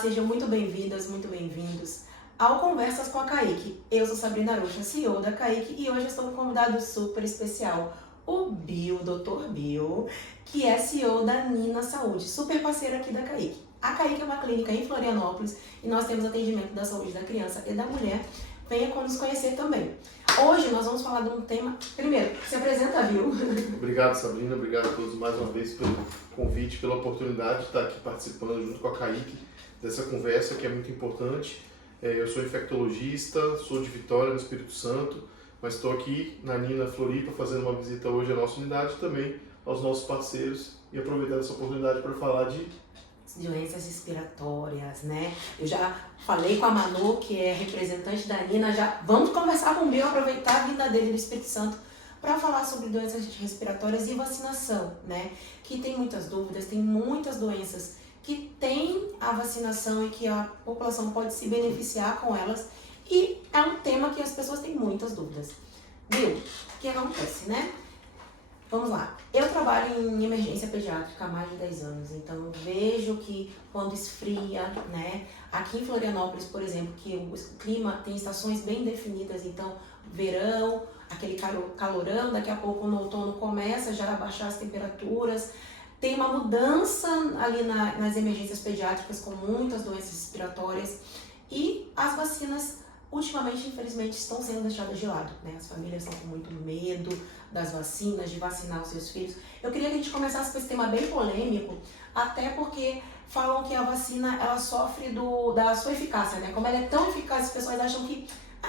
sejam muito bem-vindas, muito bem-vindos ao Conversas com a Kaique. Eu sou Sabrina Arocha, CEO da Kaique, e hoje estou com um convidado super especial, o Bill, Dr. Bill, que é CEO da Nina Saúde, super parceiro aqui da Kaique. A Kaique é uma clínica em Florianópolis e nós temos atendimento da saúde da criança e da mulher. Venha nos conhecer também. Hoje nós vamos falar de um tema... Primeiro, se apresenta, Bill. Obrigado, Sabrina. Obrigado a todos mais uma vez pelo convite, pela oportunidade de estar aqui participando junto com a Kaique dessa conversa que é muito importante. Eu sou infectologista, sou de Vitória, no Espírito Santo, mas estou aqui na Nina Floripa fazendo uma visita hoje à nossa unidade e também aos nossos parceiros e aproveitando essa oportunidade para falar de doenças respiratórias, né? Eu já falei com a Manu, que é representante da Nina, já vamos conversar com o Bill, aproveitar a vinda dele do Espírito Santo para falar sobre doenças respiratórias e vacinação, né? Que tem muitas dúvidas, tem muitas doenças que tem a vacinação e que a população pode se beneficiar com elas, e é um tema que as pessoas têm muitas dúvidas. Bill, o que acontece, né? Vamos lá, eu trabalho em emergência pediátrica há mais de 10 anos, então eu vejo que quando esfria, né, aqui em Florianópolis, por exemplo, que o clima tem estações bem definidas, então verão, aquele calorão, daqui a pouco no outono começa já a baixar as temperaturas, tem uma mudança ali nas emergências pediátricas com muitas doenças respiratórias e as vacinas ultimamente, infelizmente, estão sendo deixadas de lado, né? As famílias estão com muito medo das vacinas, de vacinar os seus filhos. Eu queria que a gente começasse com esse tema bem polêmico, até porque falam que a vacina, ela sofre da sua eficácia, né? Como ela é tão eficaz, as pessoas acham que,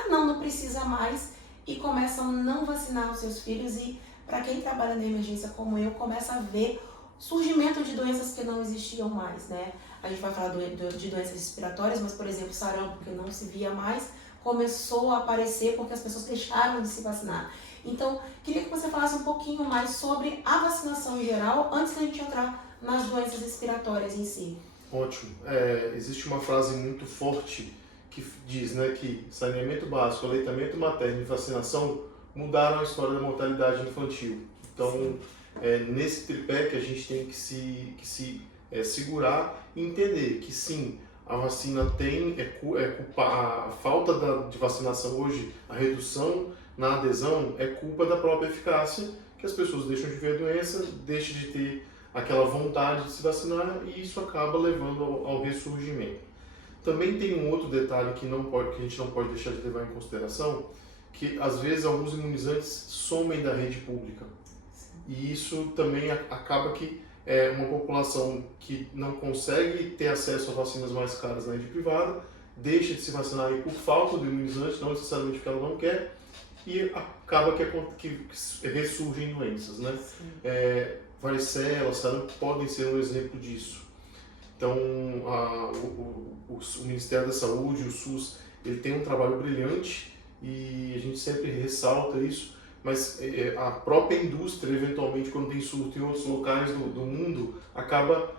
não precisa mais, e começam a não vacinar os seus filhos, e para quem trabalha na emergência como eu, começa a ver surgimento de doenças que não existiam mais, né? A gente vai falar de doenças respiratórias, mas, por exemplo, sarampo, que não se via mais, começou a aparecer porque as pessoas deixaram de se vacinar. Então, queria que você falasse um pouquinho mais sobre a vacinação em geral, antes da gente entrar nas doenças respiratórias em si. Ótimo. Existe uma frase muito forte que diz, né, que saneamento básico, aleitamento materno e vacinação mudaram a história da mortalidade infantil. Então, nesse tripé que a gente tem que se segurar e entender que sim, a vacina a falta de vacinação hoje, a redução na adesão é culpa da própria eficácia, que as pessoas deixam de ver a doença, deixam de ter aquela vontade de se vacinar e isso acaba levando ao ressurgimento. Também tem um outro detalhe que a gente não pode deixar de levar em consideração, que às vezes alguns imunizantes somem da rede pública. E isso também acaba que uma população que não consegue ter acesso a vacinas mais caras na rede privada, deixa de se vacinar aí por falta do imunizante, não necessariamente porque ela não quer, e acaba que ressurgem doenças, né? Varicela, sarampo podem ser um exemplo disso. Então, o Ministério da Saúde, o SUS, ele tem um trabalho brilhante e a gente sempre ressalta isso, mas a própria indústria, eventualmente, quando tem surto em outros locais do mundo, acaba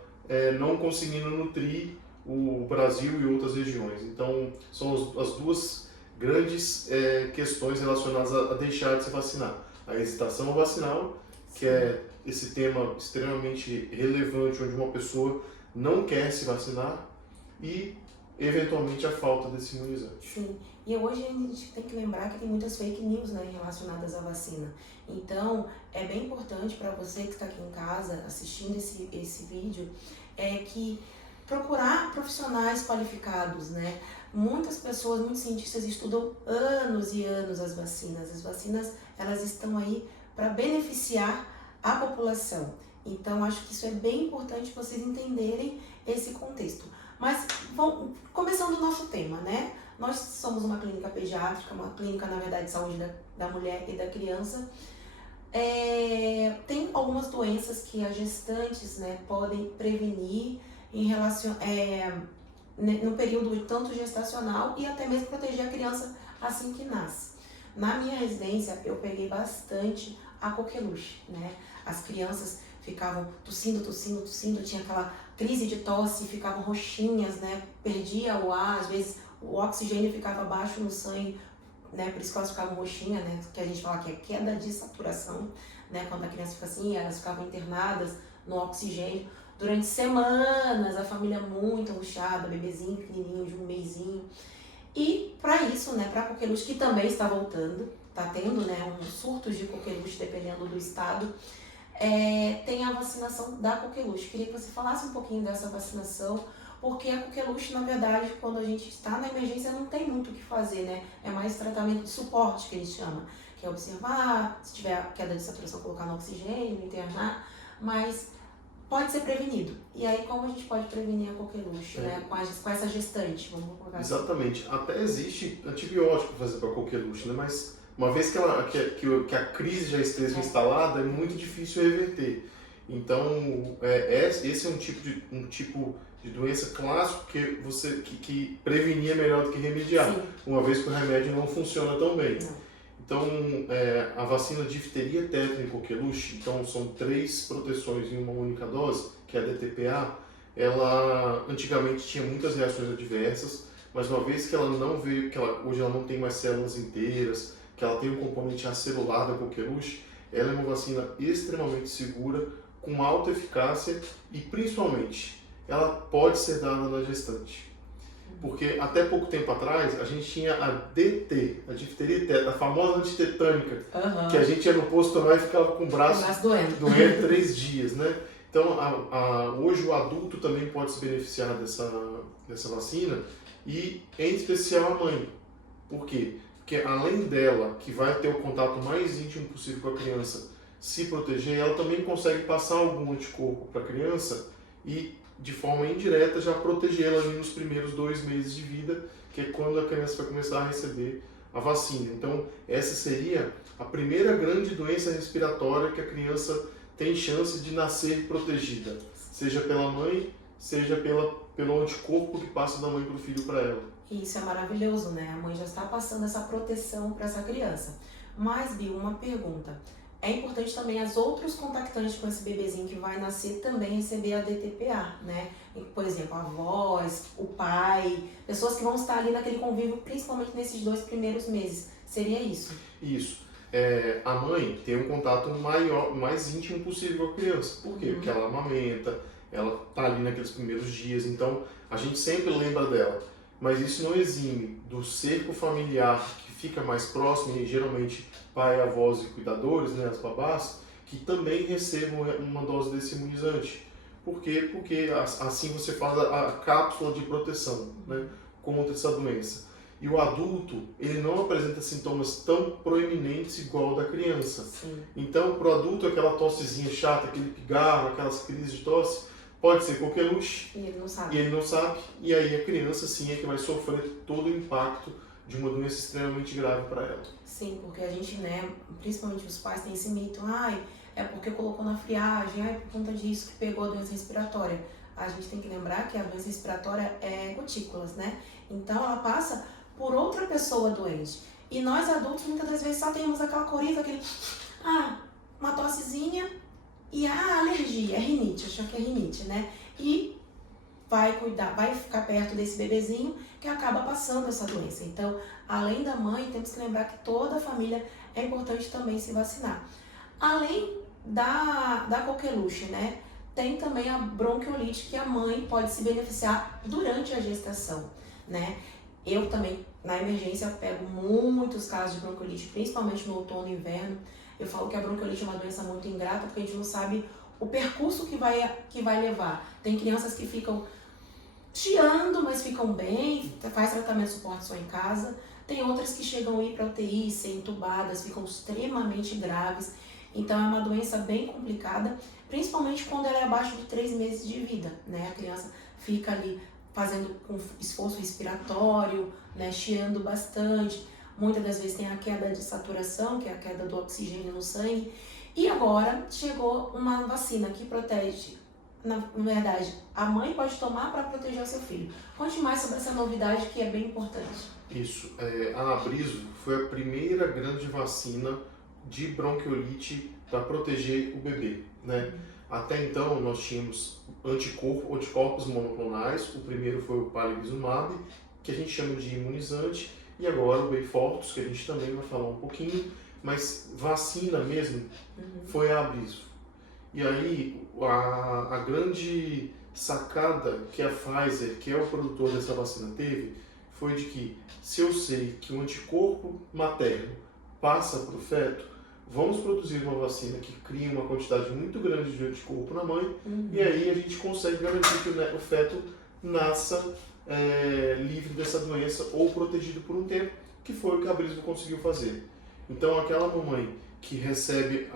não conseguindo nutrir o Brasil e outras regiões. Então, são as duas grandes questões relacionadas a deixar de se vacinar. A hesitação vacinal, que é esse tema extremamente relevante, onde uma pessoa não quer se vacinar, e, eventualmente, a falta desse imunizante. Sim, e hoje a gente tem que lembrar que tem muitas fake news, né, relacionadas à vacina. Então, é bem importante para você que está aqui em casa assistindo esse vídeo, que procurar profissionais qualificados, né? Muitas pessoas, muitos cientistas estudam anos e anos as vacinas. As vacinas, elas estão aí para beneficiar a população. Então, acho que isso é bem importante vocês entenderem esse contexto. Mas, começando o nosso tema, né? Nós somos uma clínica pediátrica, uma clínica, na verdade, de saúde da mulher e da criança. Tem algumas doenças que as gestantes, né, podem prevenir em relação, no período tanto gestacional e até mesmo proteger a criança assim que nasce. Na minha residência, eu peguei bastante a coqueluche, né? As crianças ficavam tossindo, tinha aquela crise de tosse, ficavam roxinhas, né? Perdia o ar, às vezes o oxigênio ficava baixo no sangue, né? Por isso que elas ficavam roxinhas, né? Que a gente fala que é queda de saturação, né? Quando a criança fica assim, elas ficavam internadas no oxigênio. durante semanas, a família muito angustiada, bebezinho pequenininho de um mesinho. E para isso, né, para a coqueluche, que também está voltando, está tendo, né, uns surtos de coqueluche dependendo do estado, tem a vacinação da coqueluche. Queria que você falasse um pouquinho dessa vacinação, porque a coqueluche, na verdade, quando a gente está na emergência, não tem muito o que fazer, né? É mais tratamento de suporte que a gente chama, que é observar, se tiver queda de saturação, colocar no oxigênio, internar, mas pode ser prevenido. E aí, como a gente pode prevenir a coqueluche, né? Com essa gestante, vamos colocar assim. Exatamente. Até existe antibiótico para fazer para coqueluche, né? Mas uma vez que a crise já esteja instalada, é muito difícil reverter. Então, esse é um tipo de doença clássico que prevenir é melhor do que remediar, Sim. uma vez que o remédio não funciona tão bem. Não. Então, a vacina de difteria, tétano e coqueluche, então são 3 proteções em uma única dose, que é a DTPA, ela antigamente tinha muitas reações adversas, mas uma vez que ela não veio, hoje ela não tem mais células inteiras, que ela tem um componente acelular da coqueluche, ela é uma vacina extremamente segura, com alta eficácia e principalmente ela pode ser dada na gestante. Porque até pouco tempo atrás a gente tinha a DT, a difteria tétano, a famosa antitetânica, que a gente ia no posto tomar e ficava com o braço doendo 3 dias, né? Então hoje o adulto também pode se beneficiar dessa vacina e em especial a mãe. Por quê? Porque além dela, que vai ter o contato mais íntimo possível com a criança, se proteger, ela também consegue passar algum anticorpo para a criança e de forma indireta já proteger ela ali nos primeiros 2 meses de vida, que é quando a criança vai começar a receber a vacina. Então, essa seria a primeira grande doença respiratória que a criança tem chance de nascer protegida, seja pela mãe, seja pelo anticorpo que passa da mãe para o filho para ela. Isso é maravilhoso, né? A mãe já está passando essa proteção para essa criança. Mas, Bill, uma pergunta. É importante também as outros contactantes com esse bebezinho que vai nascer também receber a DTPA, né? Por exemplo, a avós, o pai, pessoas que vão estar ali naquele convívio, principalmente nesses 2 primeiros meses. Seria isso? Isso. A mãe tem um contato mais íntimo possível com a criança. Por quê? Porque ela amamenta, ela está ali naqueles primeiros dias, então a gente sempre lembra dela. Mas isso não exime do cerco familiar que fica mais próximo, e geralmente pai, avós e cuidadores, né, as babás, que também recebam uma dose desse imunizante. Por quê? Porque assim você faz a cápsula de proteção, né, contra essa doença. E o adulto, ele não apresenta sintomas tão proeminentes igual ao da criança. Sim. Então, para o adulto, aquela tossezinha chata, aquele pigarro, aquelas crises de tosse, pode ser coqueluche. E ele não sabe. E ele não sabe. E aí a criança, sim, é que vai sofrer todo o impacto de uma doença extremamente grave para ela. Sim, porque a gente, né, principalmente os pais têm esse mito, é porque colocou na friagem, é por conta disso que pegou a doença respiratória. A gente tem que lembrar que a doença respiratória é gotículas, né? Então ela passa por outra pessoa doente. E nós adultos muitas das vezes só temos aquela coriza, uma tossezinha e alergia, é rinite, acho que é rinite, né? E vai ficar perto desse bebezinho que acaba passando essa doença. Então, além da mãe, temos que lembrar que toda a família é importante também se vacinar. Além da coqueluche, né? Tem também a bronquiolite, que a mãe pode se beneficiar durante a gestação, né? Eu também, na emergência, pego muitos casos de bronquiolite, principalmente no outono e inverno. Eu falo que a bronquiolite é uma doença muito ingrata, porque a gente não sabe o percurso que vai levar. Tem crianças que ficam chiando, mas ficam bem, faz tratamento de suporte só em casa. Tem outras que chegam a ir para UTI, ser entubadas, ficam extremamente graves. Então é uma doença bem complicada, principalmente quando ela é abaixo de 3 meses de vida, né? A criança fica ali fazendo com esforço respiratório, né? Chiando bastante. Muitas das vezes tem a queda de saturação, que é a queda do oxigênio no sangue. E agora chegou uma vacina que protege. Na verdade, a mãe pode tomar para proteger o seu filho. Conte mais sobre essa novidade que é bem importante. Isso. A Abriso foi a primeira grande vacina de bronquiolite para proteger o bebê, né? Até então nós tínhamos anticorpos monoclonais. O primeiro foi o palivizumab, que a gente chama de imunizante, e agora o Beyfortus, que a gente também vai falar um pouquinho, mas vacina mesmo foi a Abriso. E aí, a grande sacada que a Pfizer, que é o produtor dessa vacina, teve, foi de que, se eu sei que o anticorpo materno passa para o feto, vamos produzir uma vacina que cria uma quantidade muito grande de anticorpo na mãe, e aí a gente consegue garantir que o feto nasça livre dessa doença ou protegido por um tempo, que foi o que a Abrismo conseguiu fazer. Então, aquela mamãe que recebe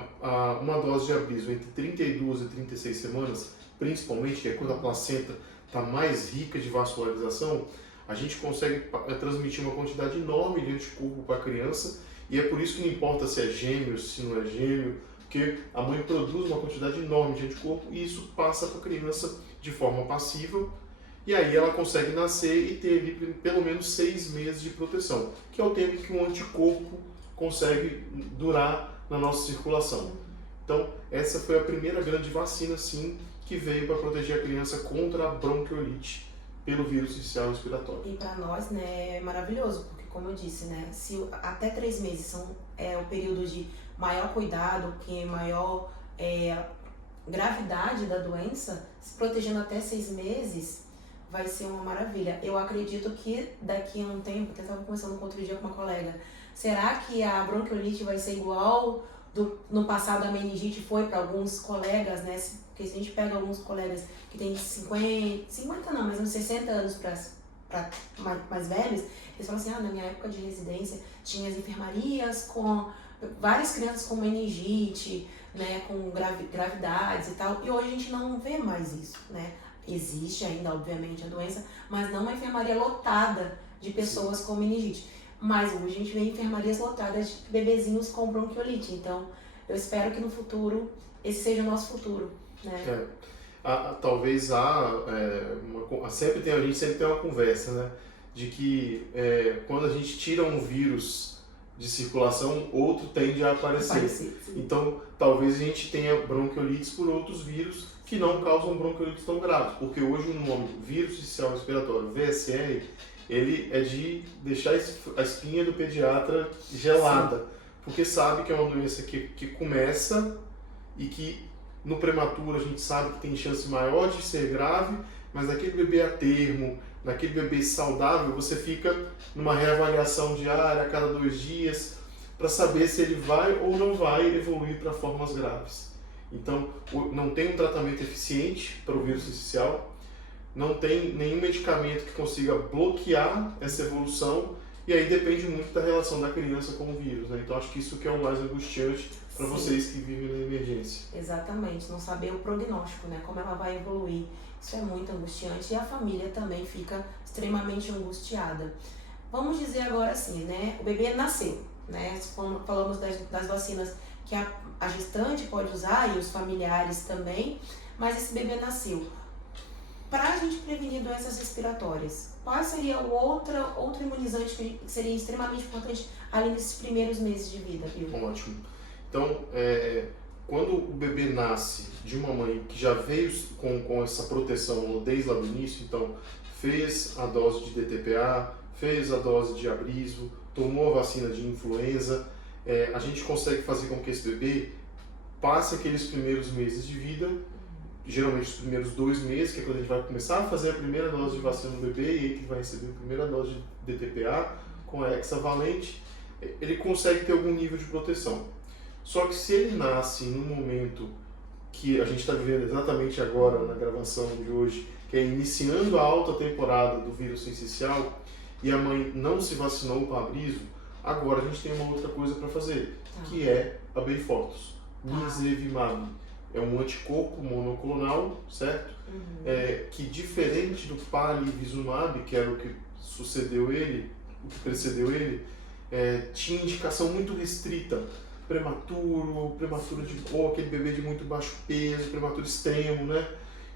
uma dose de Abrismo entre 32 e 36 semanas, principalmente, que é quando a placenta está mais rica de vascularização, a gente consegue transmitir uma quantidade enorme de anticorpo para a criança, e é por isso que não importa se é gêmeo, se não é gêmeo, porque a mãe produz uma quantidade enorme de anticorpo e isso passa para a criança de forma passiva, e aí ela consegue nascer e ter ali pelo menos 6 meses de proteção, que é o tempo que um anticorpo consegue durar na nossa circulação. Então, essa foi a primeira grande vacina, sim, que veio para proteger a criança contra a bronquiolite pelo vírus sincicial respiratório. E para nós, né, é maravilhoso, porque como eu disse, né, se até 3 meses é o período de maior cuidado, que é maior gravidade da doença, se protegendo até 6 meses, vai ser uma maravilha. Eu acredito que daqui a um tempo, eu estava conversando com outro dia com uma colega, será que a bronquiolite vai ser igual no passado a meningite foi para alguns colegas, né? Porque se a gente pega alguns colegas que têm 50 não, mas uns 60 anos para mais velhos, eles falam assim, na minha época de residência tinha as enfermarias com várias crianças com meningite, né, com gravidades e tal, e hoje a gente não vê mais isso, né? Existe ainda, obviamente, a doença, mas não uma enfermaria lotada de pessoas com meningite. Mas hoje a gente vê enfermarias lotadas de bebezinhos com bronquiolite. Então, eu espero que no futuro, esse seja o nosso futuro, né? Talvez a gente sempre tem uma conversa, né? De que quando a gente tira um vírus de circulação, outro tende a aparecer. Então, talvez a gente tenha bronquiolites por outros vírus que não causam bronquiolites tão graves. Porque hoje o nome vírus sincicial respiratório, VSR, ele é de deixar a espinha do pediatra gelada. Sim. Porque sabe que é uma doença que começa e que no prematuro a gente sabe que tem chance maior de ser grave, mas naquele bebê a termo, naquele bebê saudável, você fica numa reavaliação diária a cada 2 dias para saber se ele vai ou não vai evoluir para formas graves. Então, não tem um tratamento eficiente para o vírus sincicial, não tem nenhum medicamento que consiga bloquear essa evolução, e aí depende muito da relação da criança com o vírus, né? Então acho que isso que é o mais angustiante para vocês que vivem na emergência. Exatamente, não saber o prognóstico, né? Como ela vai evoluir, isso é muito angustiante, e a família também fica extremamente angustiada. Vamos dizer agora assim, né? O bebê nasceu, né? Falamos das vacinas que a gestante pode usar e os familiares também, mas esse bebê nasceu. Para a gente prevenir doenças respiratórias, qual seria outro imunizante que seria extremamente importante ali nesses primeiros meses de vida, Bill? Ótimo. Então, quando o bebê nasce de uma mãe que já veio com essa proteção desde lá do início, então fez a dose de DTPA, fez a dose de Abrismo, tomou a vacina de influenza, a gente consegue fazer com que esse bebê passe aqueles primeiros meses de vida, geralmente os primeiros 2 meses, que é quando a gente vai começar a fazer a primeira dose de vacina no bebê, e aí que vai receber a primeira dose de DTPA com a hexavalente, ele consegue ter algum nível de proteção. Só que se ele nasce num momento que a gente está vivendo exatamente agora na gravação de hoje, que é iniciando a alta temporada do vírus sincicial, e a mãe não se vacinou para Abrismo, agora a gente tem uma outra coisa para fazer, que é a Beyfortus, Nirsevimab. É um anticorpo monoclonal, certo? Que diferente do Palivizumab, que era o que precedeu ele, tinha indicação muito restrita. Prematuro de aquele bebê de muito baixo peso, prematuro extremo, né?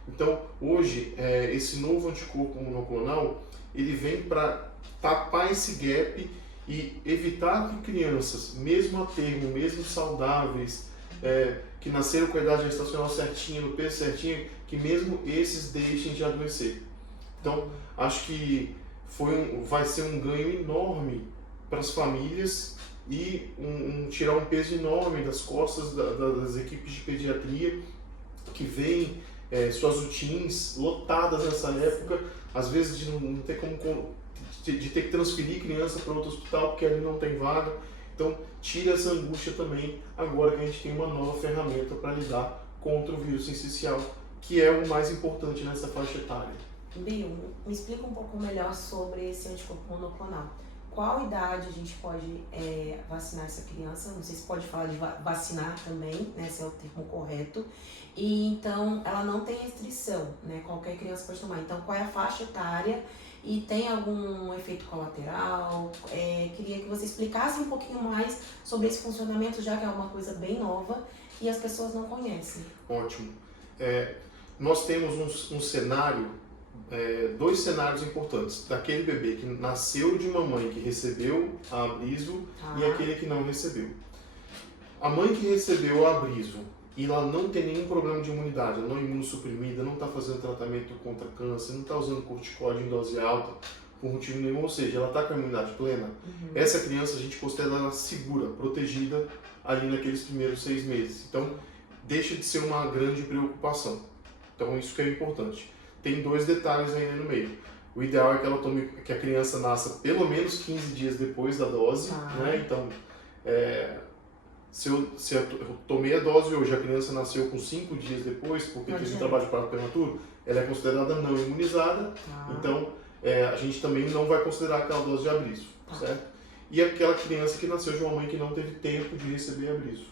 Então, hoje, esse novo anticorpo monoclonal, ele vem para tapar esse gap e evitar que crianças, mesmo a termo, mesmo saudáveis, que nasceram com a idade gestacional certinha, no peso certinho, que mesmo esses deixem de adoecer. Então, acho que vai ser um ganho enorme para as famílias e tirar um peso enorme das costas das equipes de pediatria que veem suas UTIs lotadas nessa época, às vezes de não ter de ter que transferir criança para outro hospital porque ali não tem vaga. Então, tira essa angústia também agora que a gente tem uma nova ferramenta para lidar contra o vírus sincicial, que é o mais importante nessa faixa etária. Bill, me explica um pouco melhor sobre esse anticorpo monoclonal. Qual idade a gente pode vacinar essa criança? Não sei se pode falar de vacinar também, né, se é o termo correto. E então, ela não tem restrição, né? Qualquer criança pode tomar. Então, qual é a faixa etária? E tem algum efeito colateral? Queria que você explicasse um pouquinho mais sobre esse funcionamento, já que é uma coisa bem nova e as pessoas não conhecem. Ótimo. Nós temos um cenário, dois cenários importantes. Daquele bebê que nasceu de uma mãe que recebeu a Abriso e aquele que não recebeu. A mãe que recebeu a Abriso e ela não tem nenhum problema de imunidade, ela não é imunossuprimida, não está fazendo tratamento contra câncer, não está usando corticóide em dose alta por motivo nenhum, ou seja, ela está com a imunidade plena, essa criança a gente considera ela segura, protegida ali naqueles primeiros 6 meses. Então, deixa de ser uma grande preocupação. Então, isso que é importante. Tem 2 detalhes ainda no meio. O ideal é que a criança nasça pelo menos 15 dias depois da dose, né? Então, se eu tomei a dose hoje, a criança nasceu com 5 dias depois, porque teve um trabalho de parto prematuro, ela é considerada não imunizada, então a gente também não vai considerar aquela dose de Abriso, certo? E aquela criança que nasceu de uma mãe que não teve tempo de receber Abriso.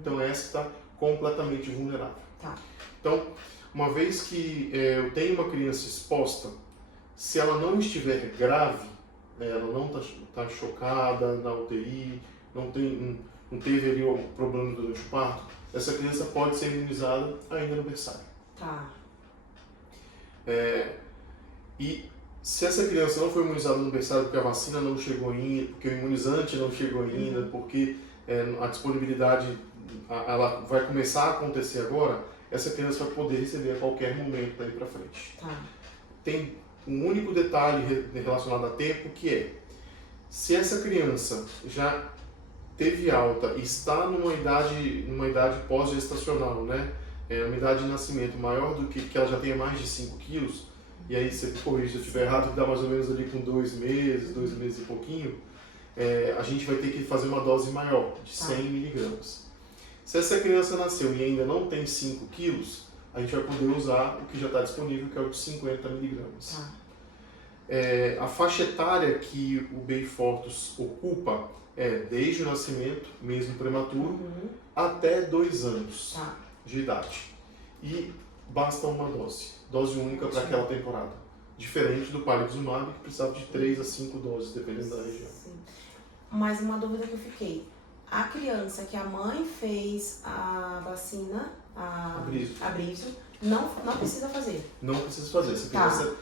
Então essa está completamente vulnerável. Então, uma vez que eu tenho uma criança exposta, se ela não estiver grave, ela não está chocada na UTI, não teve ali um problema durante o parto, essa criança pode ser imunizada ainda no berçário. E se essa criança não foi imunizada no berçário porque a vacina não chegou ainda, porque o imunizante não chegou ainda, porque a disponibilidade ela vai começar a acontecer agora, essa criança vai poder receber a qualquer momento daí para frente. Tem um único detalhe relacionado a tempo, que é, se essa criança já teve alta e está numa idade pós-gestacional, né? Uma idade de nascimento maior do que ela já tenha mais de 5 quilos, e aí você corrige se eu estiver errado, dá mais ou menos ali com 2 meses e pouquinho, a gente vai ter que fazer uma dose maior, de 100 miligramas. Se essa criança nasceu e ainda não tem 5 quilos, a gente vai poder usar o que já está disponível, que é o de 50 miligramas. A faixa etária que o Beyfortus ocupa é desde o nascimento, mesmo prematuro, até 2 anos de idade. E basta uma dose única para aquela temporada. Diferente do palivizumab, que precisava de 3 a 5 doses, dependendo da região. Mas uma dúvida que eu fiquei. A criança que a mãe fez a vacina, a Abriso, não precisa fazer? Não precisa fazer. Essa criança,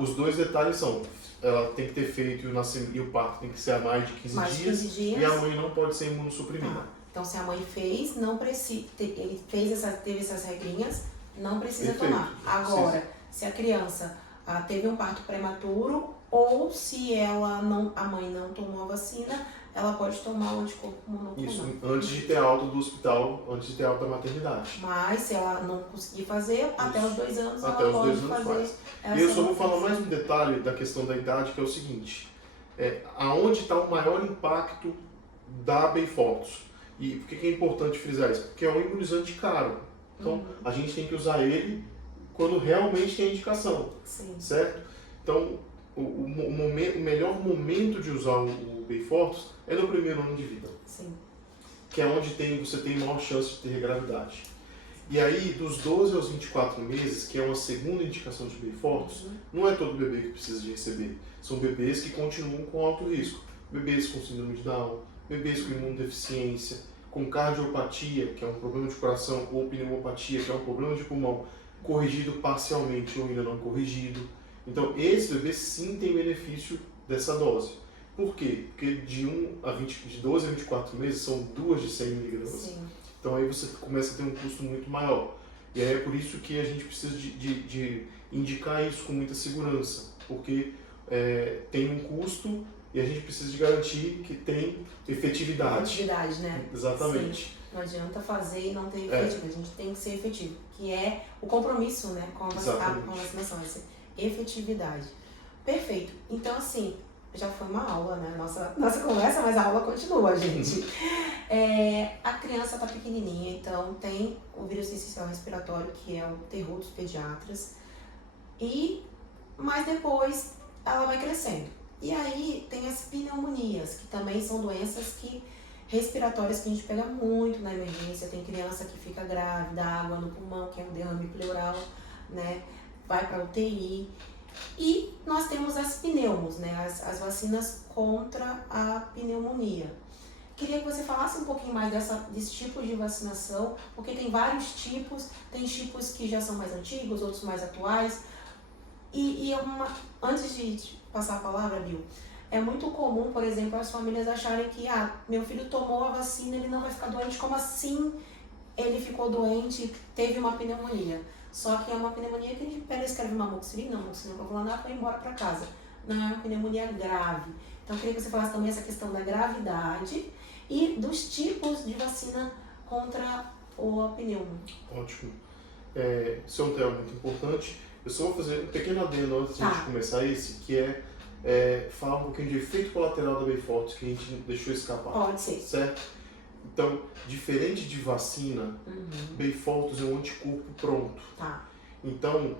os 2 detalhes são, ela tem que ter feito e o parto tem que ser há mais de 15 dias, e a mãe não pode ser imunossuprimida. Então, se a mãe fez, não precisa, teve essas regrinhas, não precisa tomar. Agora, se a criança teve um parto prematuro, ou se a mãe não tomou a vacina, ela pode tomar o anticorpo monoclonal. Isso, antes de ter alta do hospital, antes de ter alta da maternidade. Mas se ela não conseguir fazer, até os 2 anos até ela os pode 2 anos fazer. E eu só vou falar mais um detalhe da questão da idade, que é o seguinte. Aonde está o maior impacto da Beyfortus? E por que é importante frisar isso? Porque é um imunizante caro. Então, a gente tem que usar ele quando realmente tem indicação. Certo? Então, o melhor momento de usar o Beyfortus é no primeiro ano de vida. Que é onde você tem maior chance de ter gravidade. E aí, dos 12 aos 24 meses, que é uma segunda indicação de Beyfortus, não é todo bebê que precisa de receber. São bebês que continuam com alto risco. Bebês com síndrome de Down, bebês com imunodeficiência, com cardiopatia, que é um problema de coração, ou pneumopatia, que é um problema de pulmão, corrigido parcialmente ou ainda não corrigido. Então, esse bebê sim tem benefício dessa dose. Por quê? Porque de 12 a 24 meses são 2 de 100 miligramas. Então aí você começa a ter um custo muito maior. E aí é por isso que a gente precisa de indicar isso com muita segurança. Porque tem um custo e a gente precisa de garantir que tem efetividade. Efetividade, né? Exatamente. Não adianta fazer e não ter efetivo, a gente tem que ser efetivo, que é o compromisso, né, com a vacinação, essa efetividade. Perfeito. Então, assim, já foi uma aula, né, nossa conversa, mas a aula continua, gente. A criança está pequenininha, então tem o vírus sincicial respiratório, que é o terror dos pediatras, mas depois ela vai crescendo. E aí tem as pneumonias, que também são doenças respiratórias que a gente pega muito na emergência. Tem criança que fica grávida, água no pulmão, que é um derrame pleural, né? Vai para UTI. E nós temos as pneumos, né? As vacinas contra a pneumonia. Queria que você falasse um pouquinho mais desse tipo de vacinação, porque tem vários tipos, tem tipos que já são mais antigos, outros mais atuais. Antes de passar a palavra, Bill, é muito comum, por exemplo, as famílias acharem que meu filho tomou a vacina, ele não vai ficar doente. Como assim ele ficou doente, teve uma pneumonia? Só que é uma pneumonia que a gente escreve uma amoxicilina, propilanar, foi embora para casa. Não é uma pneumonia grave. Então eu queria que você falasse também essa questão da gravidade e dos tipos de vacina contra a pneumonia. Ótimo. Esse é um tema muito importante. Eu só vou fazer um pequeno adendo antes de começar que falar um pouquinho de efeito colateral da Beyfortus, que a gente deixou escapar. Pode ser. Certo? Então, diferente de vacina, Beyfortus é um anticorpo pronto. Tá. Então,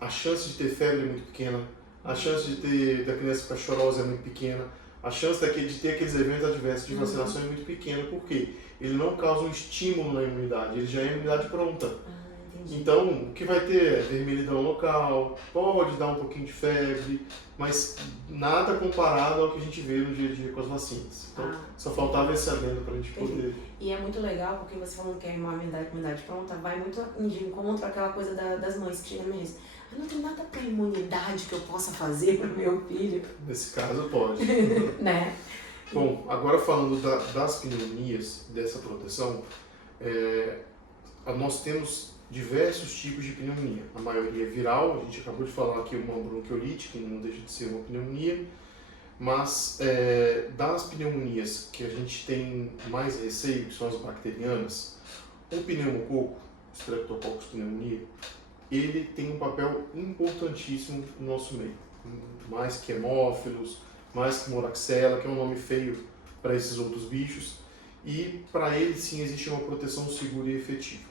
a chance de ter febre é muito pequena, a chance da criança ficar chorosa é muito pequena, a chance de ter aqueles eventos adversos de vacinação é muito pequena. Por quê? Ele não causa um estímulo na imunidade, ele já é imunidade pronta. Então, o que vai ter é vermelhidão local, pode dar um pouquinho de febre, mas nada comparado ao que a gente vê no dia a dia com as vacinas. Então, só faltava esse adendo para a gente poder... E é muito legal, porque você falando que é uma imunidade pronta, vai muito de encontro àquela coisa das mães que chegam no mês. Não tem nada para imunidade que eu possa fazer para o meu filho. Nesse caso, pode. Né? Bom, agora falando das pneumonias, dessa proteção, nós temos diversos tipos de pneumonia. A maioria é viral, a gente acabou de falar aqui uma bronquiolite, que não deixa de ser uma pneumonia, mas das pneumonias que a gente tem mais receio, que são as bacterianas, o pneumococo, Streptococcus pneumoniae, ele tem um papel importantíssimo no nosso meio, mais que hemófilos, mais que moraxella, que é um nome feio para esses outros bichos, e para ele sim existe uma proteção segura e efetiva.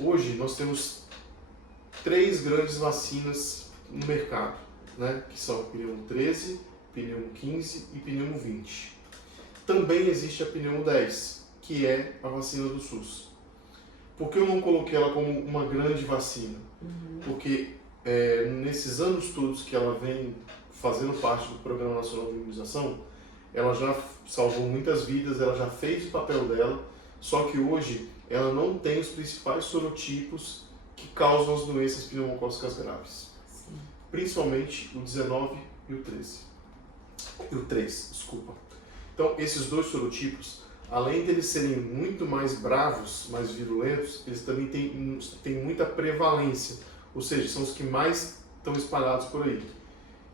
Hoje nós temos 3 grandes vacinas no mercado, né? Que são pneumo 13, pneumo 15 e pneumo 20. Também existe a pneumo 10, que é a vacina do SUS. Por que eu não coloquei ela como uma grande vacina? Porque nesses anos todos que ela vem fazendo parte do Programa Nacional de Imunização, ela já salvou muitas vidas, ela já fez o papel dela, só que hoje ela não tem os principais sorotipos que causam as doenças pneumocócicas graves. Sim. Principalmente o 19 e o 13. E o 3, desculpa. Então, esses 2 sorotipos, além de eles serem muito mais bravos, mais virulentos, eles também têm muita prevalência, ou seja, são os que mais estão espalhados por aí.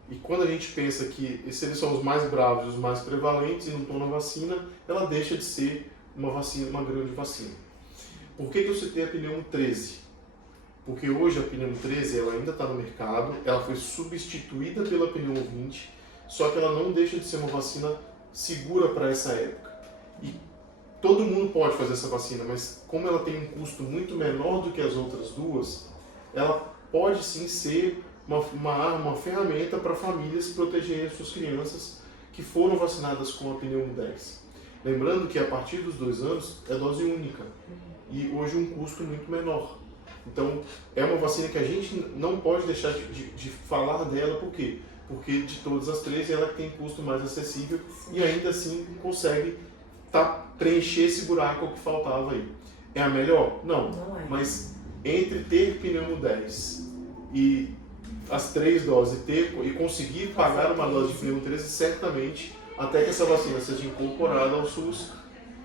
E quando a gente pensa que se eles são os mais bravos e os mais prevalentes e não estão na vacina, ela deixa de ser uma grande vacina. Por que eu citei a pneumo 13? Porque hoje a pneumo 13 ela ainda está no mercado, ela foi substituída pela pneumo 20, só que ela não deixa de ser uma vacina segura para essa época. E todo mundo pode fazer essa vacina, mas como ela tem um custo muito menor do que as outras duas, ela pode sim ser uma ferramenta para famílias protegerem as suas crianças que foram vacinadas com a pneumo 10. Lembrando que a partir dos 2 anos é dose única e hoje um custo muito menor. Então é uma vacina que a gente não pode deixar de falar dela, por quê? Porque de todas as 3 ela tem custo mais acessível e ainda assim consegue preencher esse buraco que faltava aí. É a melhor? Não. Não é. Mas entre ter pneumo 10 e as 3 doses e conseguir pagar uma dose de pneumo 13, certamente, até que essa vacina seja incorporada ao SUS,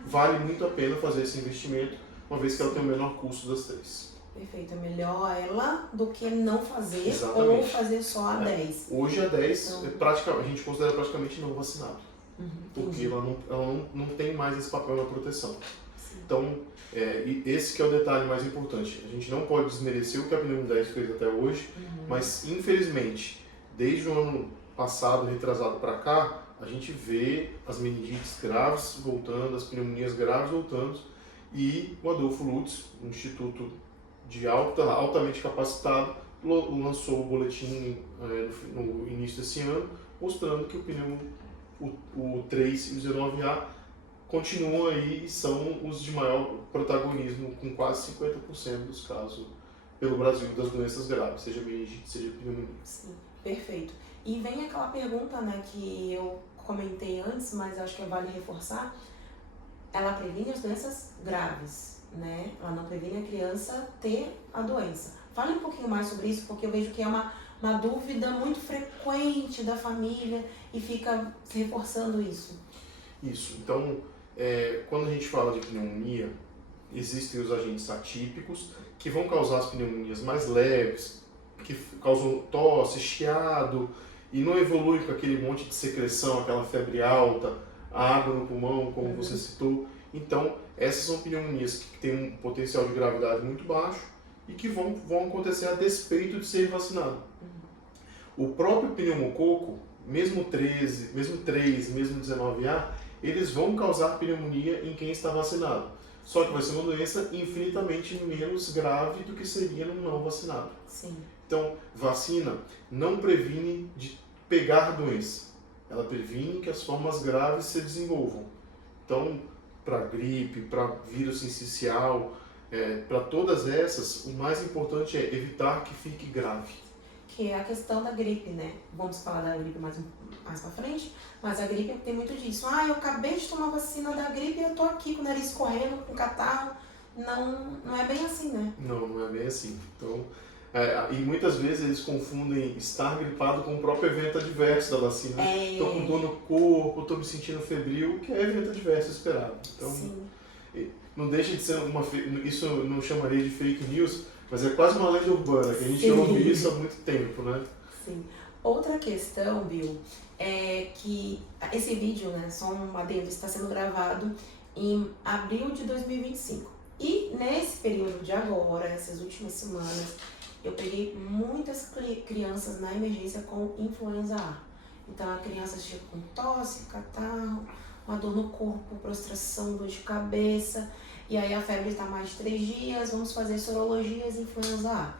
vale muito a pena fazer esse investimento, uma vez que ela tem o menor custo das 3. Perfeito, é melhor ela do que não fazer. Exatamente. Ou fazer só a 10. Hoje a 10 então, a gente considera praticamente não vacinado. porque ela não tem mais esse papel na proteção. Sim. Então, e esse que é o detalhe mais importante. A gente não pode desmerecer o que a pneumonia 10 fez até hoje, mas infelizmente, desde o ano passado, retrasado para cá, a gente vê as meningites graves voltando, as pneumonias graves voltando, e o Adolfo Lutz, um instituto altamente capacitado, lançou o boletim no início desse ano, mostrando que o 3 e o 19A continuam aí e são os de maior protagonismo, com quase 50% dos casos pelo Brasil das doenças graves, seja meningite, seja pneumonia. Sim, perfeito. E vem aquela pergunta, né, que eu comentei antes, mas acho que vale reforçar. Ela previne as doenças graves, né? Ela não previne a criança ter a doença. Fale um pouquinho mais sobre isso, porque eu vejo que é uma dúvida muito frequente da família e fica se reforçando isso. Isso. Então, quando a gente fala de pneumonia, existem os agentes atípicos que vão causar as pneumonias mais leves, que causam tosse, chiado, e não evolui com aquele monte de secreção, aquela febre alta, água no pulmão, como você citou. Então, essas são pneumonias que têm um potencial de gravidade muito baixo e que vão acontecer a despeito de ser vacinado. O próprio pneumococo, mesmo 3, mesmo 19A, eles vão causar pneumonia em quem está vacinado. Só que vai ser uma doença infinitamente menos grave do que seria no não vacinado. Sim. Então, vacina não previne de pegar a doença. Ela previne que as formas graves se desenvolvam. Então, para gripe, para vírus sincicial, para todas essas, o mais importante é evitar que fique grave. Que é a questão da gripe, né? Vamos falar da gripe mais pra frente, mas a gripe tem muito disso. Eu acabei de tomar vacina da gripe e eu tô aqui com o nariz correndo, com catarro. Não é bem assim, né? Não é bem assim. Então, e muitas vezes eles confundem estar gripado com o próprio evento adverso da vacina. Estou com dor no corpo, estou me sentindo febril, que é evento adverso esperado. Então, sim, não deixa de ser isso eu não chamaria de fake news, mas é quase uma lenda urbana, que a gente ouve isso há muito tempo, né? Sim. Outra questão, Bill, é que esse vídeo, né, só um adendo, está sendo gravado em abril de 2025. E nesse período de agora, essas últimas semanas, eu peguei muitas crianças na emergência com influenza A. Então a criança chega com tosse, catarro, uma dor no corpo, prostração, dor de cabeça, e aí a febre está mais de 3 dias, vamos fazer sorologias influenza A.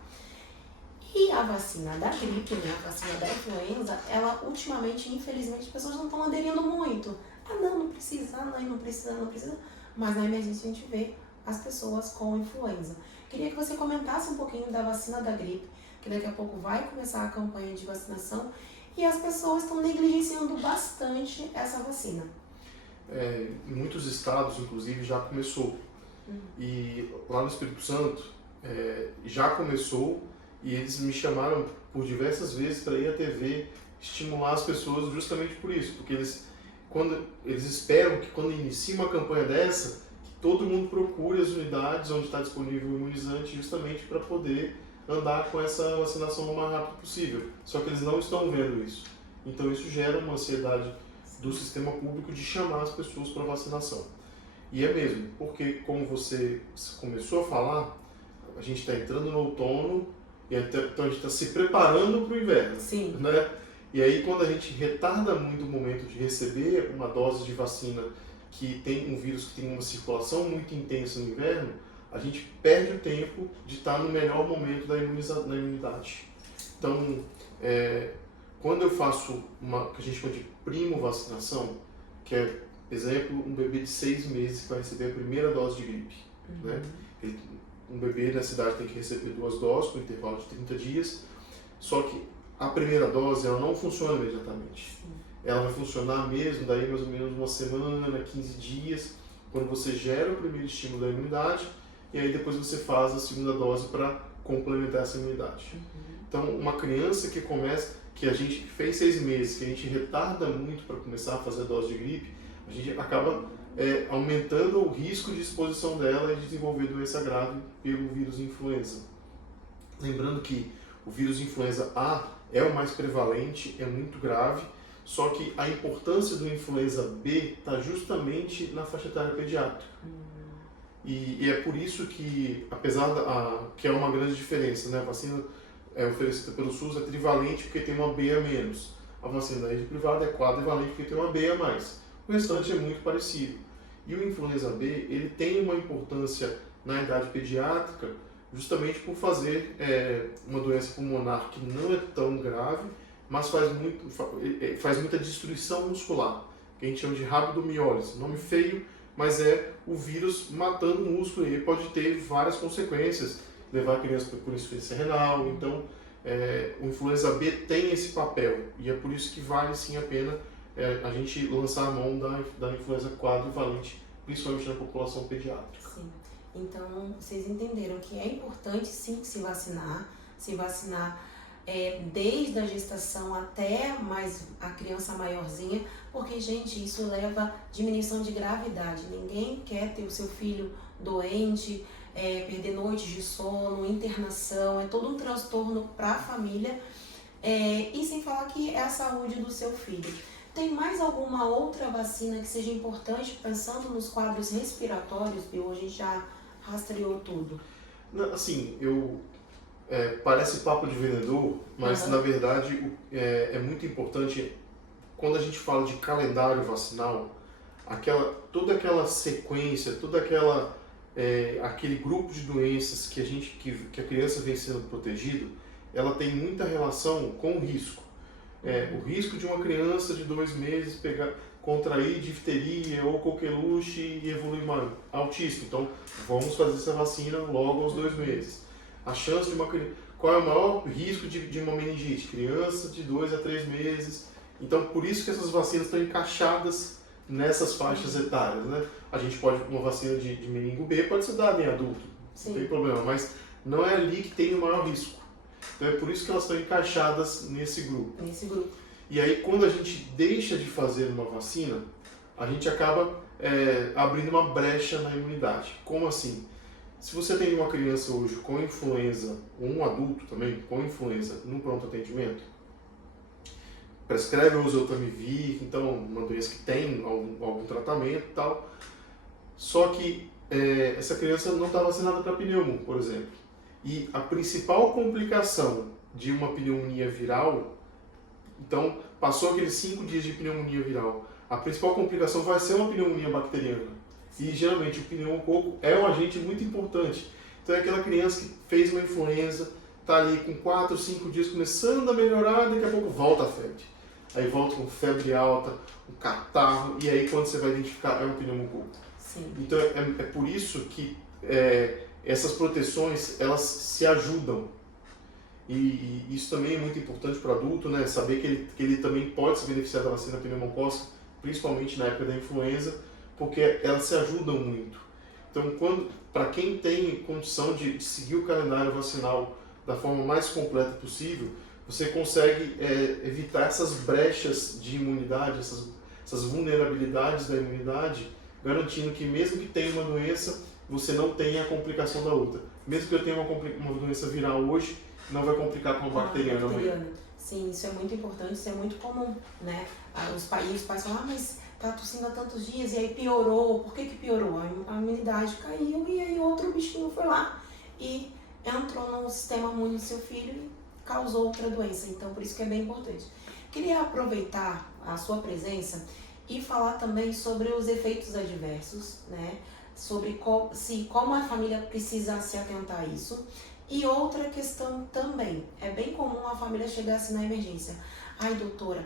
E a vacina da gripe, né, a vacina da influenza, ela ultimamente, infelizmente, as pessoas não estão aderindo muito. Não precisa, não precisa. Mas na emergência a gente vê as pessoas com influenza. Queria que você comentasse um pouquinho da vacina da gripe, que daqui a pouco vai começar a campanha de vacinação e as pessoas estão negligenciando bastante essa vacina. Em muitos estados, inclusive, já começou. E lá no Espírito Santo já começou e eles me chamaram por diversas vezes para ir à TV estimular as pessoas justamente por isso, porque eles esperam que quando inicia uma campanha dessa, que todo mundo procure as unidades onde está disponível o imunizante justamente para poder andar com essa vacinação o mais rápido possível. Só que eles não estão vendo isso. Então isso gera uma ansiedade do sistema público de chamar as pessoas para vacinação. E é mesmo, porque como você começou a falar, a gente está entrando no outono, e então a gente está se preparando para o inverno. Sim. Né? E aí quando a gente retarda muito o momento de receber uma dose de vacina que tem um vírus que tem uma circulação muito intensa no inverno, a gente perde o tempo de estar no melhor momento da imunidade. Então, quando eu faço que a gente chama de primo vacinação, que é, exemplo, um bebê de 6 meses que vai receber a primeira dose de gripe. Né? Um bebê nessa idade tem que receber 2 doses com intervalo de 30 dias, só que a primeira dose ela não funciona imediatamente. Ela vai funcionar mesmo daí mais ou menos uma semana, 15 dias, quando você gera o primeiro estímulo da imunidade e aí depois você faz a segunda dose para complementar essa imunidade. Então, uma criança que a gente fez 6 meses, que a gente retarda muito para começar a fazer a dose de gripe, a gente acaba aumentando o risco de exposição dela e de desenvolver doença grave pelo vírus influenza. Lembrando que o vírus influenza A é o mais prevalente, é muito grave, Só que a importância do influenza B está justamente na faixa etária pediátrica. E é por isso que, apesar que é uma grande diferença, né? A vacina oferecida pelo SUS é trivalente porque tem uma B a menos. A vacina da rede privada é quadrivalente porque tem uma B a mais. O restante é muito parecido. E o influenza B, ele tem uma importância na idade pediátrica justamente por fazer uma doença pulmonar que não é tão grave, mas faz muita destruição muscular, que a gente chama de rabdomiólise. Nome feio, mas é o vírus matando o músculo e pode ter várias consequências, levar a criança por insuficiência renal. Então, o influenza B tem esse papel e é por isso que vale sim a pena a gente lançar a mão da influenza quadrivalente, principalmente na população pediátrica. Sim. Então, vocês entenderam que é importante sim se vacinar desde a gestação até mais a criança maiorzinha, porque, gente, isso leva a diminuição de gravidade. Ninguém quer ter o seu filho doente, perder noites de sono, internação, é todo um transtorno para a família, e sem falar que é a saúde do seu filho. Tem mais alguma outra vacina que seja importante, pensando nos quadros respiratórios, Bill? A gente já rastreou tudo. Assim, parece papo de vendedor, mas na verdade é muito importante, quando a gente fala de calendário vacinal, toda aquela sequência, aquele grupo de doenças que a criança vem sendo protegido, ela tem muita relação com o risco. O risco de uma criança de 2 meses contrair difteria ou coqueluche e evoluir altíssimo. Então, vamos fazer essa vacina logo aos 2 meses. A chance de qual é o maior risco de uma meningite? Criança de 2 a 3 meses. Então, por isso que essas vacinas estão encaixadas nessas faixas etárias, né? Uma vacina de meningo B pode ser dada em adulto, não tem problema, mas não é ali que tem o maior risco. Então, é por isso que elas estão encaixadas nesse grupo. E aí, quando a gente deixa de fazer uma vacina, a gente acaba abrindo uma brecha na imunidade. Como assim? Se você tem uma criança hoje com influenza, ou um adulto também com influenza no pronto atendimento, prescreve o oseltamivir, então uma doença que tem algum tratamento e tal, só que essa criança não está vacinada para pneumo, por exemplo. E a principal complicação de uma pneumonia viral, então passou aqueles 5 dias de pneumonia viral, a principal complicação vai ser uma pneumonia bacteriana. E geralmente o pneumococo é um agente muito importante. Então é aquela criança que fez uma influenza, está ali com 4, 5 dias começando a melhorar, daqui a pouco volta a febre. Aí volta com febre alta, um catarro, e aí quando você vai identificar é um pneumococo. Então é por isso que essas proteções elas se ajudam. E isso também é muito importante para o adulto, né? Saber que ele também pode se beneficiar da vacina pneumocócica, principalmente na época da influenza, porque elas se ajudam muito. Então, para quem tem condição de seguir o calendário vacinal da forma mais completa possível, você consegue evitar essas brechas de imunidade, essas vulnerabilidades da imunidade, garantindo que mesmo que tenha uma doença, você não tenha a complicação da outra. Mesmo que eu tenha uma doença viral hoje, não vai complicar com a bacteriana amanhã. Sim, isso é muito importante, isso é muito comum, né? Os pais falam, mas tá tossindo há tantos dias e aí piorou. Por que piorou? A imunidade caiu e aí outro bichinho foi lá e entrou no sistema imune do seu filho e causou outra doença. Então, por isso que é bem importante. Queria aproveitar a sua presença e falar também sobre os efeitos adversos, né? Sobre como a família precisa se atentar a isso. E outra questão também, é bem comum a família chegar assim na emergência. Ai, doutora,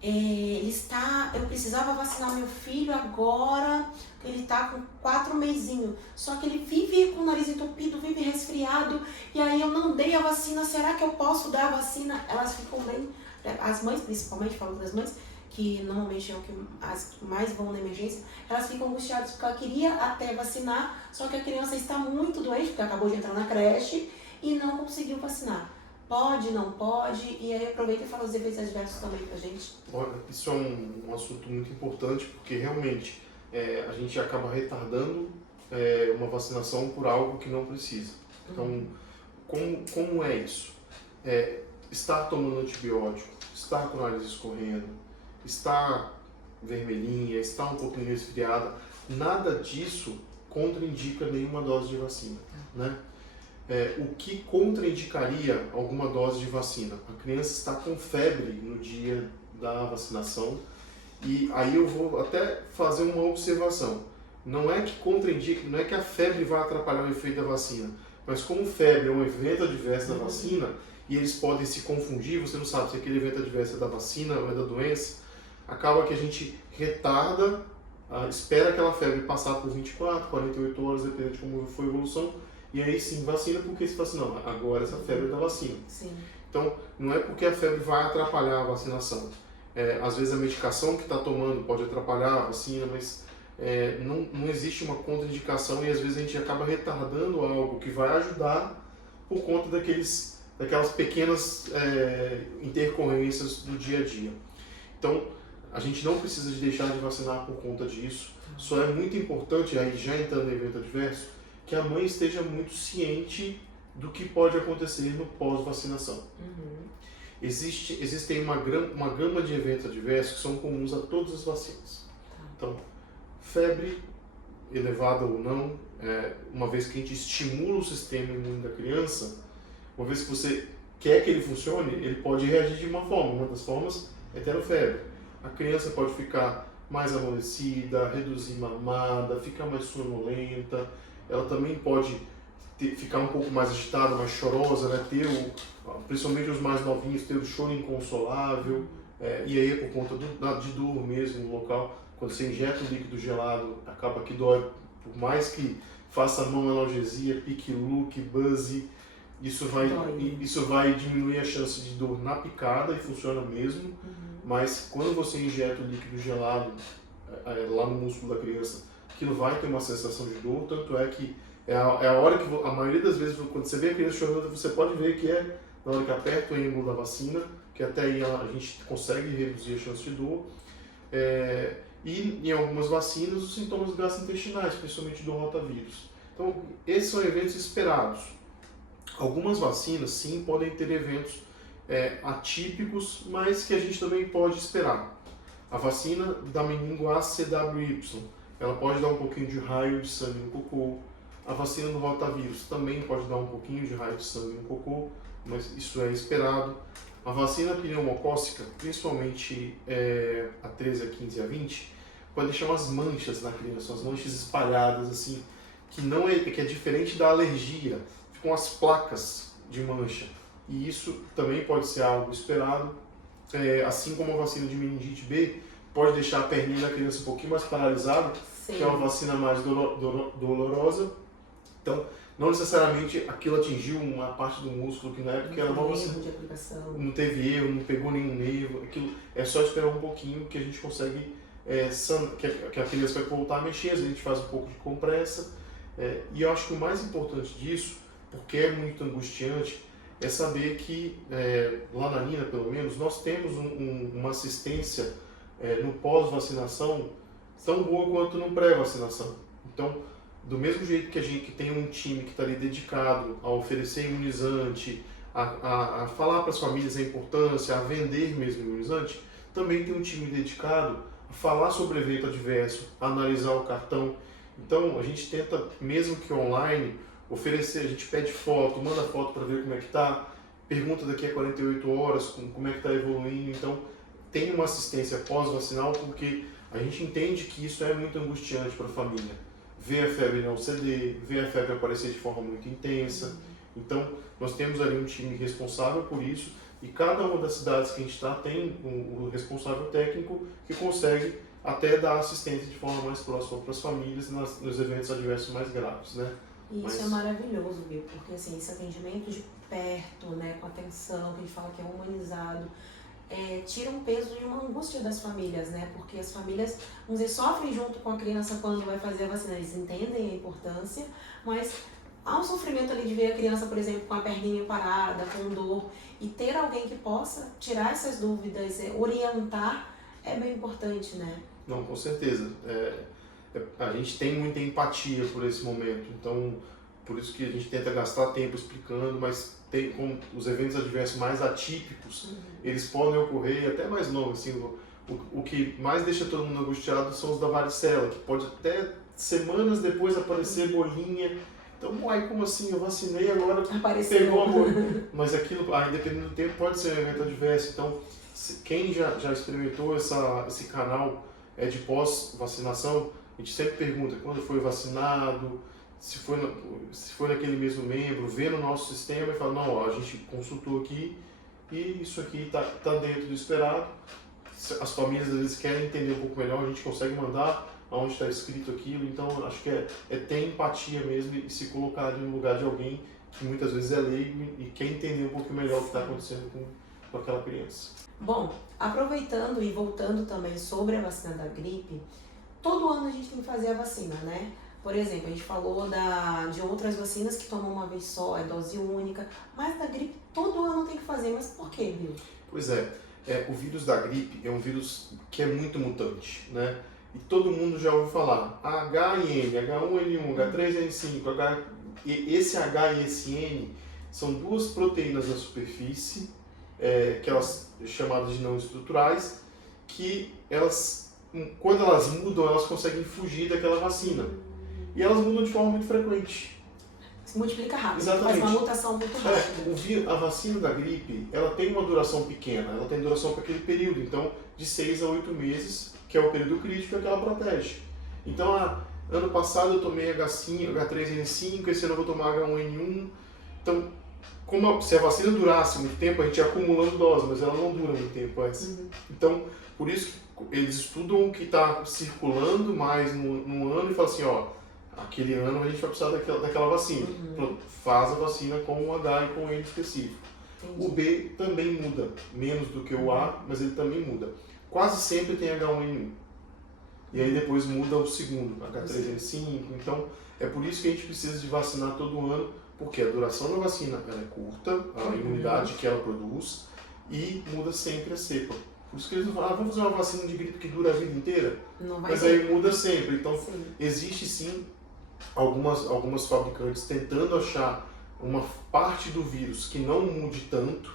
eu precisava vacinar meu filho agora, ele está com 4 mesinhos, só que ele vive com o nariz entupido, vive resfriado, e aí eu não dei a vacina, será que eu posso dar a vacina? Elas ficam bem, as mães principalmente, falando das mães, que normalmente é o que as mais vão na emergência, elas ficam angustiadas porque ela queria até vacinar, só que a criança está muito doente, porque acabou de entrar na creche e não conseguiu vacinar. Pode, não pode? E aí aproveita e fala os efeitos adversos também pra gente. Olha, isso é um assunto muito importante, porque realmente a gente acaba retardando uma vacinação por algo que não precisa. Então, como é isso? Estar tomando antibiótico, está com o nariz escorrendo, está vermelhinha, está um pouquinho resfriada, nada disso contraindica nenhuma dose de vacina, né? O que contraindicaria alguma dose de vacina? A criança está com febre no dia da vacinação, e aí eu vou até fazer uma observação. Não é que contraindica, não é que a febre vai atrapalhar o efeito da vacina, mas como febre é um evento adverso da vacina, e eles podem se confundir, você não sabe se aquele evento adverso é da vacina ou é da doença, acaba que a gente retarda, espera aquela febre passar por 24, 48 horas, dependendo de como foi a evolução, e aí sim vacina, porque se fala assim, não, agora essa febre é da vacina. Sim. Então, não é porque a febre vai atrapalhar a vacinação. Às vezes a medicação que está tomando pode atrapalhar a vacina, mas não existe uma contraindicação e às vezes a gente acaba retardando algo que vai ajudar por conta daquelas pequenas intercorrências do dia a dia. Então, a gente não precisa de deixar de vacinar por conta disso. Só é muito importante, aí já entrando no evento adverso, que a mãe esteja muito ciente do que pode acontecer no pós-vacinação. Existem uma gama de eventos adversos que são comuns a todas as vacinas. Então, febre, elevada ou não, uma vez que a gente estimula o sistema imune da criança, uma vez que você quer que ele funcione, ele pode reagir de uma forma. Uma das formas é tendo febre. A criança pode ficar mais amolecida, reduzir mamada, ficar mais sonolenta. Ela também pode ficar um pouco mais agitada, mais chorosa, né? Principalmente os mais novinhos, ter o choro inconsolável. E aí é por conta de dor mesmo no local. Quando você injeta o líquido gelado, acaba que dói. Por mais que faça mão analgesia, pique look, buzz, isso vai diminuir a chance de dor na picada e funciona mesmo. Mas quando você injeta o líquido gelado lá no músculo da criança, aquilo vai ter uma sensação de dor, tanto é que é a hora que, a maioria das vezes, quando você vê a criança chorando, você pode ver que é na hora que aperta o êmbolo da vacina, que até aí a gente consegue reduzir a chance de dor. E em algumas vacinas, os sintomas gastrointestinais, principalmente do rotavírus. Então, esses são eventos esperados. Algumas vacinas, sim, podem ter eventos atípicos, mas que a gente também pode esperar. A vacina da meningoace CWY, ela pode dar um pouquinho de raio de sangue no cocô. A vacina do rotavírus também pode dar um pouquinho de raio de sangue no cocô, mas isso é esperado. A vacina pneumocócica, principalmente a 13, a 15 e a 20, pode deixar umas manchas na criança, umas manchas espalhadas, assim, que é diferente da alergia, ficam as placas de mancha. E isso também pode ser algo esperado, assim como a vacina de meningite B pode deixar a perninha da criança um pouquinho mais paralisada, que é uma vacina mais dolorosa. Então, não necessariamente aquilo atingiu uma parte do músculo que na época era uma vacina. Não teve erro, não pegou nenhum nervo. Aquilo é só esperar um pouquinho que a gente consegue, que a criança vai voltar a mexer, a gente faz um pouco de compressa. E eu acho que o mais importante disso, porque é muito angustiante, é saber que, lá na Nina pelo menos, nós temos uma assistência no pós-vacinação tão boa quanto no pré-vacinação. Então, do mesmo jeito que a gente tem um time que está ali dedicado a oferecer imunizante, a falar para as famílias a importância, a vender mesmo imunizante, também tem um time dedicado a falar sobre evento adverso, a analisar o cartão. Então, a gente tenta, mesmo que online, oferecer, a gente pede foto, manda foto para ver como é que está, pergunta daqui a 48 horas como é que está evoluindo. Então, tem uma assistência pós-vacinal porque a gente entende que isso é muito angustiante para a família. Ver a febre não ceder, ver a febre aparecer de forma muito intensa. Então, nós temos ali um time responsável por isso e cada uma das cidades que a gente está tem um responsável técnico que consegue até dar assistência de forma mais próxima para as famílias nos eventos adversos mais graves, né? E isso é maravilhoso, Bill, porque assim, esse atendimento de perto, né, com atenção, que a gente fala que é humanizado, tira um peso e uma angústia das famílias, né? Porque as famílias, vamos dizer, sofrem junto com a criança quando vai fazer a vacina, eles entendem a importância, mas há um sofrimento ali de ver a criança, por exemplo, com a perninha parada, com dor, e ter alguém que possa tirar essas dúvidas, orientar, é bem importante, né? Não, com certeza. A gente tem muita empatia por esse momento, então por isso que a gente tenta gastar tempo explicando, mas com os eventos adversos mais atípicos, eles podem ocorrer até mais longos. Assim, o que mais deixa todo mundo angustiado são os da varicela, que pode até semanas depois aparecer bolinha. Então, uai, como assim? Eu vacinei, agora pegou a bolinha. Mas aquilo, aí dependendo do tempo, pode ser um evento adverso. Então, quem já experimentou esse canal de pós-vacinação, a gente sempre pergunta quando foi vacinado, se foi naquele mesmo membro, vê no nosso sistema e fala, não, ó, a gente consultou aqui e isso aqui tá dentro do esperado. As famílias às vezes querem entender um pouco melhor, a gente consegue mandar aonde está escrito aquilo, então acho que é ter empatia mesmo e se colocar ali no lugar de alguém que muitas vezes é leigo e quer entender um pouco melhor o que está acontecendo com aquela criança. Bom, aproveitando e voltando também sobre a vacina da gripe, todo ano a gente tem que fazer a vacina, né? Por exemplo, a gente falou de outras vacinas que tomam uma vez só, é dose única, mas da gripe todo ano tem que fazer, mas por quê, Bill? Pois é, o vírus da gripe é um vírus que é muito mutante, né? E todo mundo já ouviu falar H e N, H1N1, H3N5, esse H e esse N são duas proteínas da superfície, que elas chamadas de não estruturais, que elas, quando elas mudam, elas conseguem fugir daquela vacina. E elas mudam de forma muito frequente. Se multiplica rápido, Exatamente. faz uma mutação muito rápida. A vacina da gripe, ela tem uma duração pequena, ela tem duração para aquele período, então de 6 a 8 meses, que é o período crítico que ela protege. Então, ano passado eu tomei H3N5, esse ano eu vou tomar H1N1. Então, se a vacina durasse muito tempo, a gente ia acumulando dose, mas ela não dura muito tempo antes. Então, por isso que eles estudam o que está circulando mais no ano e falam assim, ó, aquele ano a gente vai precisar daquela vacina. Faz a vacina com o H e com o N específico. Entendi. O B também muda, menos do que o A, mas ele também muda. Quase sempre tem H1N1. E aí depois muda o segundo, H3N5. Então, é por isso que a gente precisa de vacinar todo ano, porque a duração da vacina ela é curta, a imunidade que ela produz, e muda sempre a cepa. Por isso que eles não falam, vamos fazer uma vacina de gripe que dura a vida inteira? Não vai mas ser. Aí muda sempre. Então, existe sim algumas fabricantes tentando achar uma parte do vírus que não mude tanto,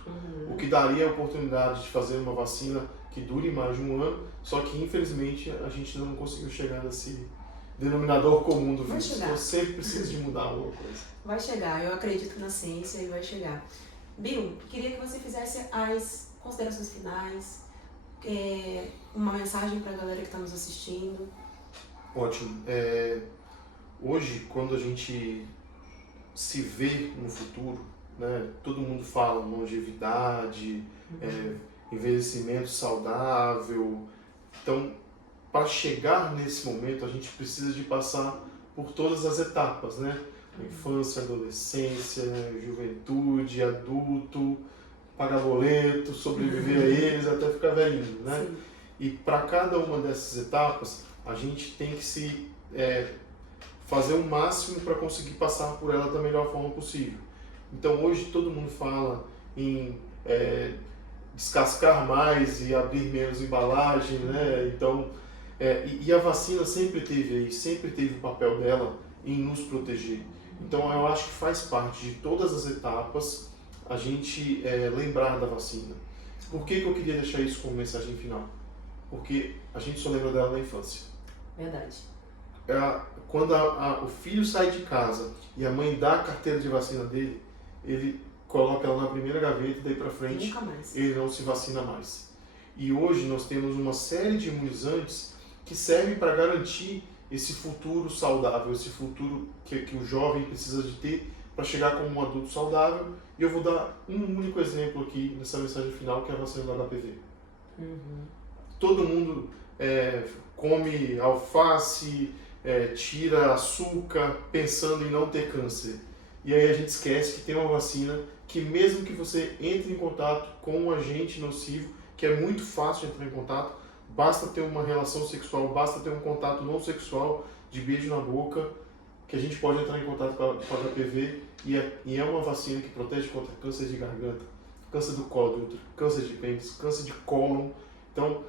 o que daria a oportunidade de fazer uma vacina que dure mais de um ano, só que infelizmente a gente não conseguiu chegar nesse denominador comum do vírus. Então sempre precisa de mudar alguma coisa. Vai chegar, eu acredito na ciência e vai chegar. Bill, queria que você fizesse as considerações finais, uma mensagem para a galera que está nos assistindo. Ótimo. Hoje, quando a gente se vê no futuro, né, todo mundo fala longevidade, envelhecimento saudável. Então, para chegar nesse momento, a gente precisa de passar por todas as etapas, né? Infância, adolescência, juventude, adulto, pagar boleto, sobreviver a eles até ficar velhinho, né? Sim. E para cada uma dessas etapas, a gente tem que se fazer o máximo para conseguir passar por ela da melhor forma possível. Então hoje todo mundo fala em descascar mais e abrir menos embalagem, né? Então, e a vacina sempre teve o papel dela em nos proteger. Então eu acho que faz parte de todas as etapas a gente lembrar da vacina. Por que eu queria deixar isso como mensagem final? Porque a gente só lembra dela na infância. Verdade. Quando o filho sai de casa e a mãe dá a carteira de vacina dele, ele coloca ela na primeira gaveta e daí para frente Nunca mais. Ele não se vacina mais. E hoje nós temos uma série de imunizantes que servem para garantir esse futuro saudável, esse futuro que o jovem precisa de ter para chegar como um adulto saudável. E eu vou dar um único exemplo aqui nessa mensagem final, que é a vacina do HPV. Todo mundo come alface, tira açúcar pensando em não ter câncer. E aí a gente esquece que tem uma vacina que mesmo que você entre em contato com um agente nocivo, que é muito fácil entrar em contato, basta ter uma relação sexual, basta ter um contato não sexual, de beijo na boca, que a gente pode entrar em contato com a HPV, e é uma vacina que protege contra câncer de garganta, câncer do colo do útero, câncer de pênis, câncer de cólon. Então,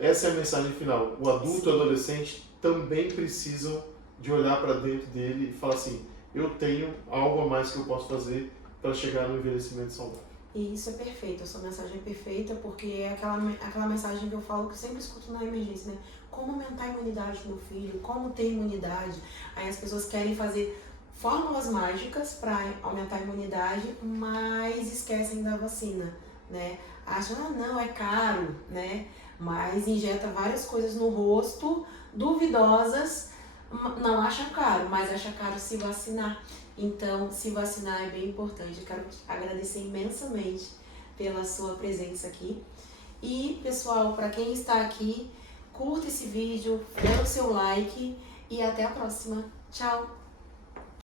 essa é a mensagem final. O adulto e o adolescente também precisam de olhar para dentro dele e falar assim, eu tenho algo a mais que eu posso fazer para chegar no envelhecimento saudável. E isso é perfeito, a sua mensagem é perfeita, porque é aquela mensagem que eu falo, que eu sempre escuto na emergência, né? Como aumentar a imunidade do meu filho, como ter imunidade. Aí as pessoas querem fazer fórmulas mágicas para aumentar a imunidade, mas esquecem da vacina, né? Acham, não, é caro, né? Mas injeta várias coisas no rosto, duvidosas, não acham caro, mas acha caro se vacinar. Então, se vacinar é bem importante. Eu quero te agradecer imensamente pela sua presença aqui. E, pessoal, para quem está aqui, curta esse vídeo, dê o seu like e até a próxima. Tchau!